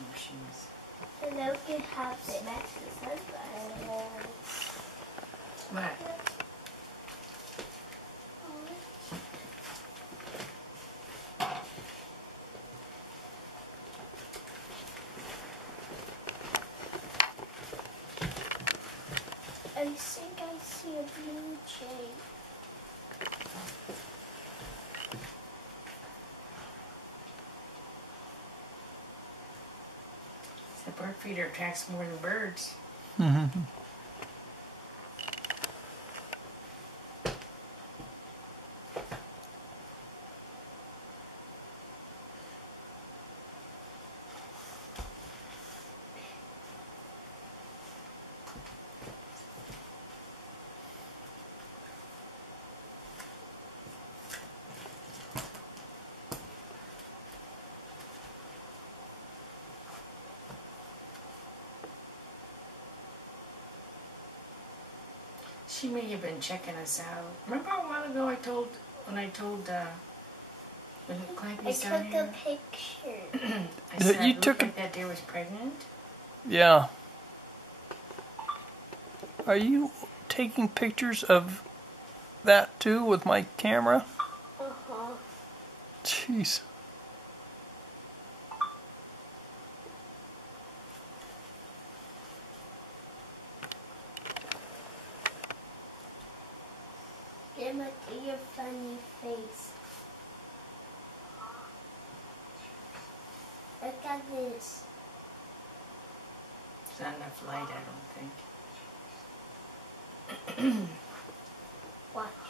them shoes. So now we can have it match the sunglasses. What? I think I see a blue jay. The bird feeder attracts more than birds. Mm-hmm. She may have been checking us out. Remember a while ago when I told when Clank was down here? I took a picture. I said You it took looked like that deer was pregnant. Yeah. Are you taking pictures of that too with my camera? Uh-huh. Jeez. Grandma, do your funny face. Look at this. There's not enough light, I don't think. Watch.